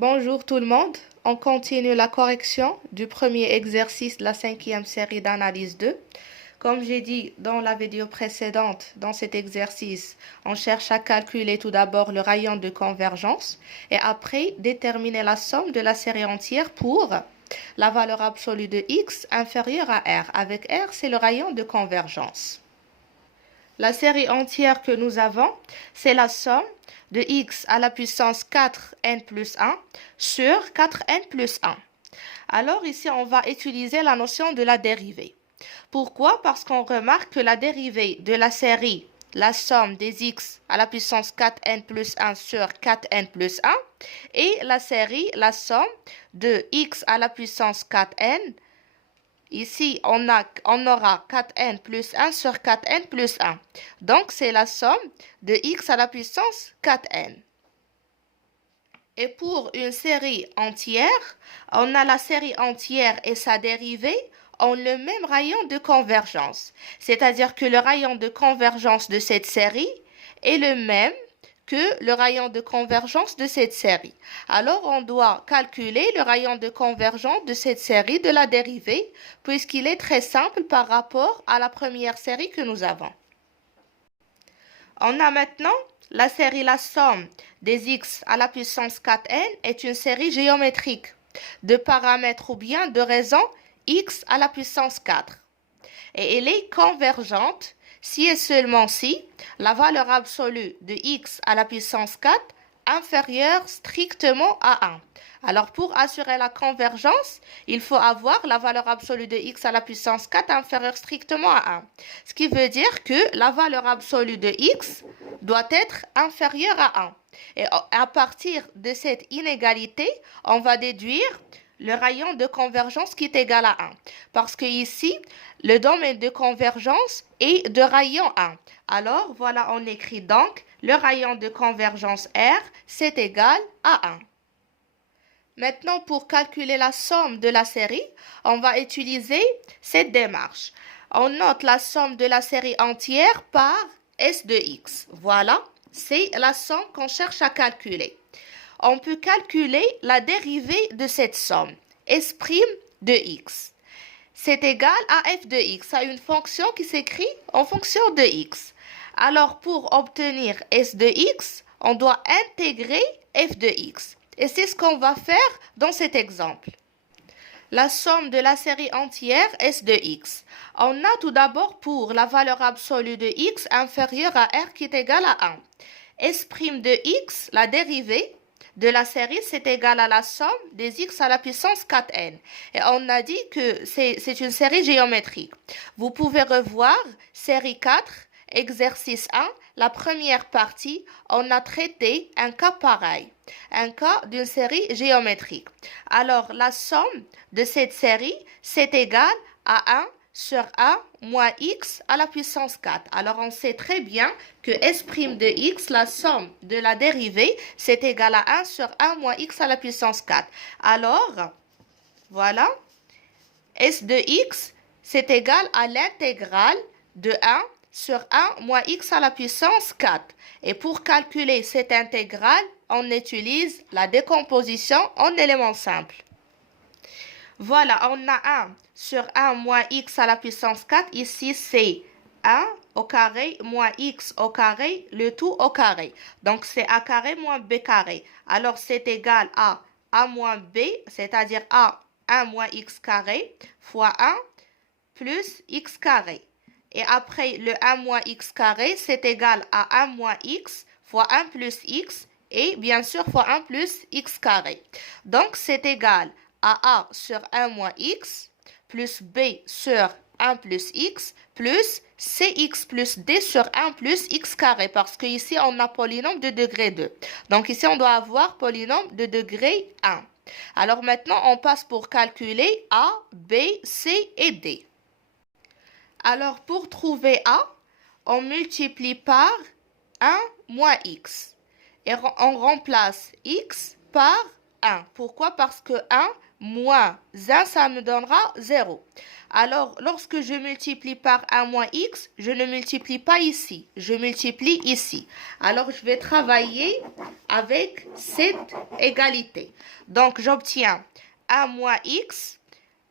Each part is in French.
Bonjour tout le monde, on continue la correction du premier exercice de la cinquième série d'analyse 2. Comme j'ai dit dans la vidéo précédente, dans cet exercice, on cherche à calculer tout d'abord le rayon de convergence et après déterminer la somme de la série entière pour la valeur absolue de x inférieure à r. Avec r, c'est le rayon de convergence. La série entière que nous avons, c'est la somme de x à la puissance 4n plus 1 sur 4n plus 1. Alors ici, on va utiliser la notion de la dérivée. Pourquoi? Parce qu'on remarque que la dérivée de la série, la somme des x à la puissance 4n plus 1 sur 4n plus 1, et la série, la somme de x à la puissance 4n. Ici, on aura 4n plus 1 sur 4n plus 1. Donc, c'est la somme de x à la puissance 4n. Et pour une série entière, on a la série entière et sa dérivée ont le même rayon de convergence. C'est-à-dire que le rayon de convergence de cette série est le même que le rayon de convergence de cette série. Alors, on doit calculer le rayon de convergence de cette série de la dérivée, puisqu'il est très simple par rapport à la première série que nous avons. On a maintenant la série, la somme des x à la puissance 4n est une série géométrique de paramètres ou bien de raisons x à la puissance 4. Et elle est convergente si et seulement si la valeur absolue de x à la puissance 4 inférieure strictement à 1. Alors, pour assurer la convergence, il faut avoir la valeur absolue de x à la puissance 4 inférieure strictement à 1. Ce qui veut dire que la valeur absolue de x doit être inférieure à 1. Et à partir de cette inégalité, on va déduire le rayon de convergence qui est égal à 1. Parce que ici, le domaine de convergence est de rayon 1. Alors, voilà, on écrit donc le rayon de convergence R, c'est égal à 1. Maintenant, pour calculer la somme de la série, on va utiliser cette démarche. On note la somme de la série entière par S de x. Voilà, c'est la somme qu'on cherche à calculer. On peut calculer la dérivée de cette somme, S' de x. C'est égal à f de x, à une fonction qui s'écrit en fonction de x. Alors, pour obtenir S de x, on doit intégrer f de x. Et c'est ce qu'on va faire dans cet exemple. La somme de la série entière S de x. On a tout d'abord pour la valeur absolue de x inférieure à r qui est égale à 1. S' de x, la dérivée de la série, c'est égal à la somme des x à la puissance 4n. Et on a dit que c'est une série géométrique. Vous pouvez revoir série 4, exercice 1, la première partie, on a traité un cas pareil, un cas d'une série géométrique. Alors, la somme de cette série, c'est égal à 1 sur 1 moins x à la puissance 4. Alors, on sait très bien que S' de x, la somme de la dérivée, c'est égal à 1 sur 1 moins x à la puissance 4. Alors, voilà, S de x, c'est égal à l'intégrale de 1 sur 1 moins x à la puissance 4. Et pour calculer cette intégrale, on utilise la décomposition en éléments simples. Voilà, on a 1 sur 1 moins x à la puissance 4. Ici, c'est 1 au carré moins x au carré, le tout au carré. Donc, c'est a carré moins b carré. Alors, c'est égal à a moins b, c'est-à-dire a 1 moins x carré fois 1 plus x carré. Et après, le 1 moins x carré, c'est égal à 1 moins x fois 1 plus x et bien sûr fois 1 plus x carré. Donc, c'est égal à a sur 1 moins x plus b sur 1 plus x plus cx plus d sur 1 plus x carré. Parce qu'ici, on a polynôme de degré 2. Donc, ici, on doit avoir polynôme de degré 1. Alors, maintenant, on passe pour calculer a, b, c et d. Alors, pour trouver a, on multiplie par 1 moins x. Et on remplace x par 1. Pourquoi? Parce que 1 moins 1, ça me donnera 0. Alors, lorsque je multiplie par 1 moins x, je ne multiplie pas ici, je multiplie ici. Alors, je vais travailler avec cette égalité. Donc, j'obtiens 1 moins x.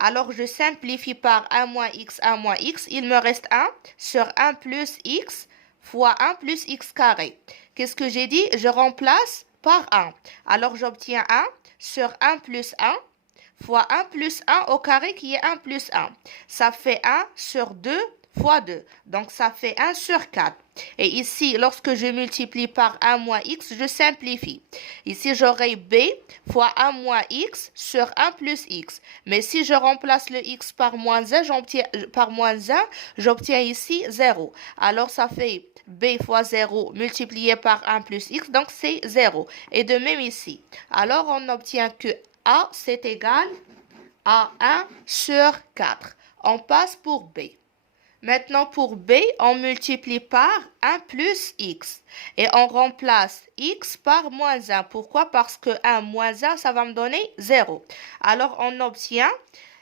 Alors, je simplifie par 1 moins x, 1 moins x. Il me reste 1 sur 1 plus x fois 1 plus x carré. Qu'est-ce que j'ai dit? Je remplace par 1. Alors, j'obtiens 1 sur 1 plus 1 fois 1 plus 1 au carré qui est 1 plus 1. Ça fait 1 sur 2 fois 2. Donc, ça fait 1 sur 4. Et ici, lorsque je multiplie par 1 moins x, je simplifie. Ici, j'aurai b fois 1 moins x sur 1 plus x. Mais si je remplace le x par moins 1, j'obtiens ici 0. Alors, ça fait b fois 0 multiplié par 1 plus x, donc c'est 0. Et de même ici. Alors, on obtient que a, c'est égal à 1 sur 4. On passe pour b. Maintenant, pour b, on multiplie par 1 plus x. Et on remplace x par moins 1. Pourquoi? Parce que 1 moins 1, ça va me donner 0. Alors, on obtient,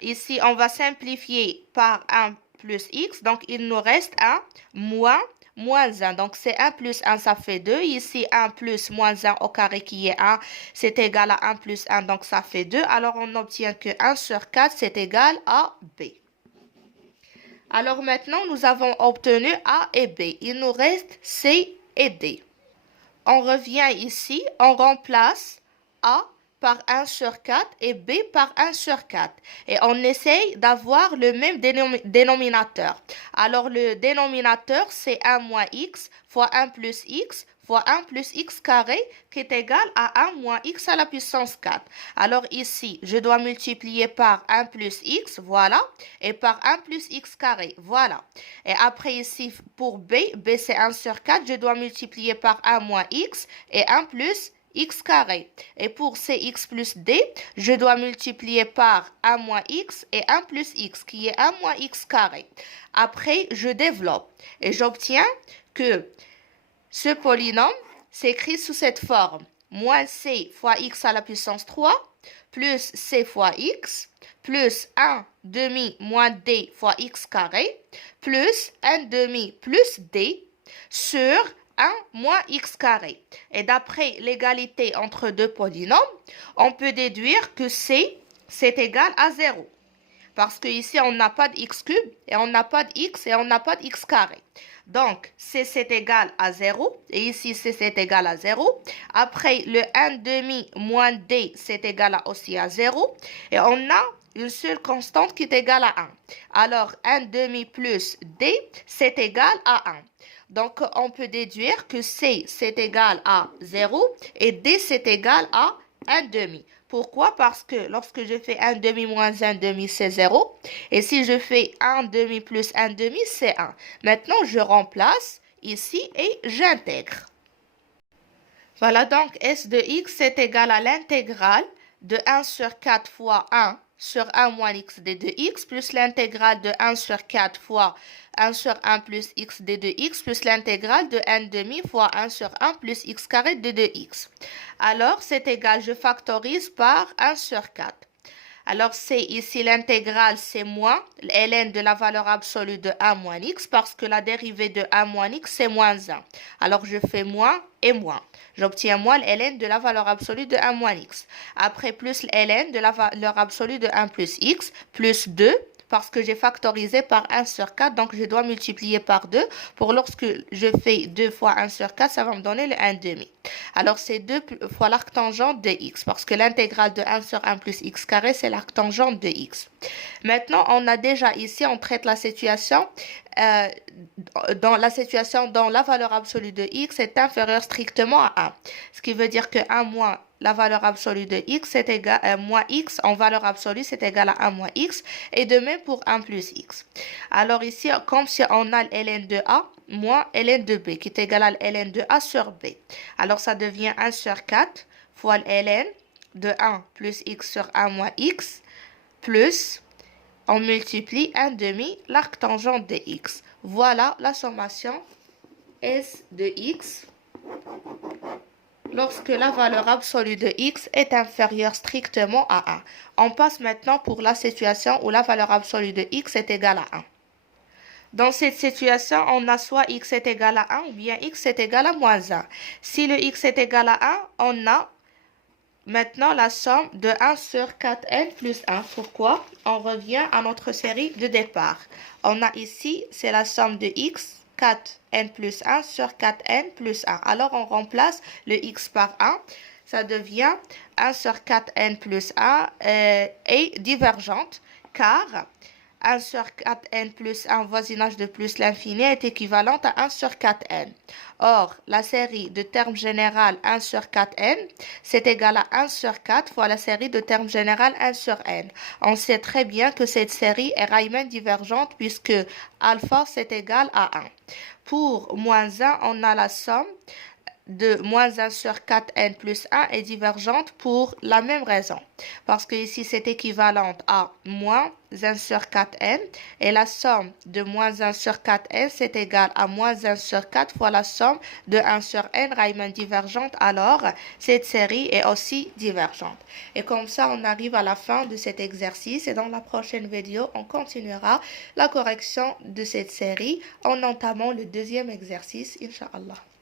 ici, on va simplifier par 1 plus x. Donc, il nous reste 1 moins 1. Donc, c'est 1 plus 1, ça fait 2. Ici, 1 plus moins 1 au carré qui est 1, c'est égal à 1 plus 1, donc ça fait 2. Alors, on obtient que 1 sur 4, c'est égal à b. Alors, maintenant, nous avons obtenu a et b. Il nous reste c et d. On revient ici, on remplace a par 1 sur 4 et b par 1 sur 4. Et on essaye d'avoir le même dénominateur. Alors, le dénominateur, c'est 1 moins x fois 1 plus x fois 1 plus x carré qui est égal à 1 moins x à la puissance 4. Alors ici, je dois multiplier par 1 plus x, voilà, et par 1 plus x carré, voilà. Et après ici, pour b c'est 1 sur 4, je dois multiplier par 1 moins x et 1 plus x carré. Et pour cx plus d, je dois multiplier par 1 moins x et 1 plus x, qui est 1 moins x carré. Après, je développe et j'obtiens que ce polynôme s'écrit sous cette forme. Moins c fois x à la puissance 3, plus c fois x, plus 1 demi moins d fois x carré, plus 1 demi plus d sur 1 moins x carré. Et d'après l'égalité entre deux polynômes, on peut déduire que c, c'est égal à 0. Parce qu'ici, on n'a pas de x cube, et on n'a pas de x, et on n'a pas de x carré. Donc, c, c'est égal à 0. Et ici, c, c'est égal à 0. Après, le 1 demi moins d, c'est égal aussi à 0. Et on a une seule constante qui est égale à 1. Alors, 1 demi plus d, c'est égal à 1. Donc, on peut déduire que c, c'est égal à 0 et d, c'est égal à 1 demi. Pourquoi? Parce que lorsque je fais 1 demi moins 1 demi, c'est 0. Et si je fais 1 demi plus 1 demi, c'est 1. Maintenant, je remplace ici et j'intègre. Voilà donc S de x est égal à l'intégrale de 1 sur 4 fois 1 sur 1 moins x d de x plus l'intégrale de 1 sur 4 fois 1 sur 1 plus x d de x plus l'intégrale de 1 demi fois 1 sur 1 plus x carré d de x. Alors, c'est égal, je factorise par 1 sur 4. Alors, c'est ici l'intégrale, c'est moins ln de la valeur absolue de 1 moins x parce que la dérivée de 1 moins x, c'est moins 1. Alors, je fais moins et moins. J'obtiens moins ln de la valeur absolue de 1 moins x. Après, plus ln de la valeur absolue de 1 plus x, plus 2 parce que j'ai factorisé par 1 sur 4, donc je dois multiplier par 2. Pour lorsque je fais 2 fois 1 sur 4, ça va me donner le 1 demi. Alors, c'est 2 fois l'arctangente de x, parce que l'intégrale de 1 sur 1 plus x carré, c'est l'arctangente de x. Maintenant, on a déjà ici, on traite la situation, dans la valeur absolue de x est inférieure strictement à 1. Ce qui veut dire que 1 moins la valeur absolue de x, c'est égal à moins x en valeur absolue, c'est égal à 1 moins x. Et de même pour 1 plus x. Alors ici, comme si on a ln de a moins ln de b, qui est égal à ln de a sur b. Alors ça devient 1 sur 4 fois ln de 1 plus x sur 1 moins x, plus, on multiplie 1 demi l'arctangente de x. Voilà la sommation S de x lorsque la valeur absolue de x est inférieure strictement à 1. On passe maintenant pour la situation où la valeur absolue de x est égale à 1. Dans cette situation, on a soit x est égal à 1 ou bien x est égal à moins 1. Si le x est égal à 1, on a maintenant la somme de 1 sur 4n plus 1. Pourquoi? On revient à notre série de départ. On a ici, c'est la somme de x, 4n plus 1 sur 4n plus 1. Alors, on remplace le x par 1. Ça devient 1 sur 4n plus 1 est divergente car 1 sur 4n plus 1 voisinage de plus l'infini est équivalente à 1 sur 4n. Or, la série de termes général 1 sur 4n, c'est égal à 1 sur 4 fois la série de termes général 1 sur n. On sait très bien que cette série est Riemann divergente puisque alpha c'est égal à 1. Pour moins 1, on a la somme de moins 1 sur 4n plus 1 est divergente pour la même raison. Parce que ici, c'est équivalent à moins 1 sur 4n et la somme de moins 1 sur 4n, c'est égal à moins 1 sur 4 fois la somme de 1 sur n Riemann divergente. Alors, cette série est aussi divergente. Et comme ça, on arrive à la fin de cet exercice et dans la prochaine vidéo, on continuera la correction de cette série en entamant le deuxième exercice, Inch'Allah.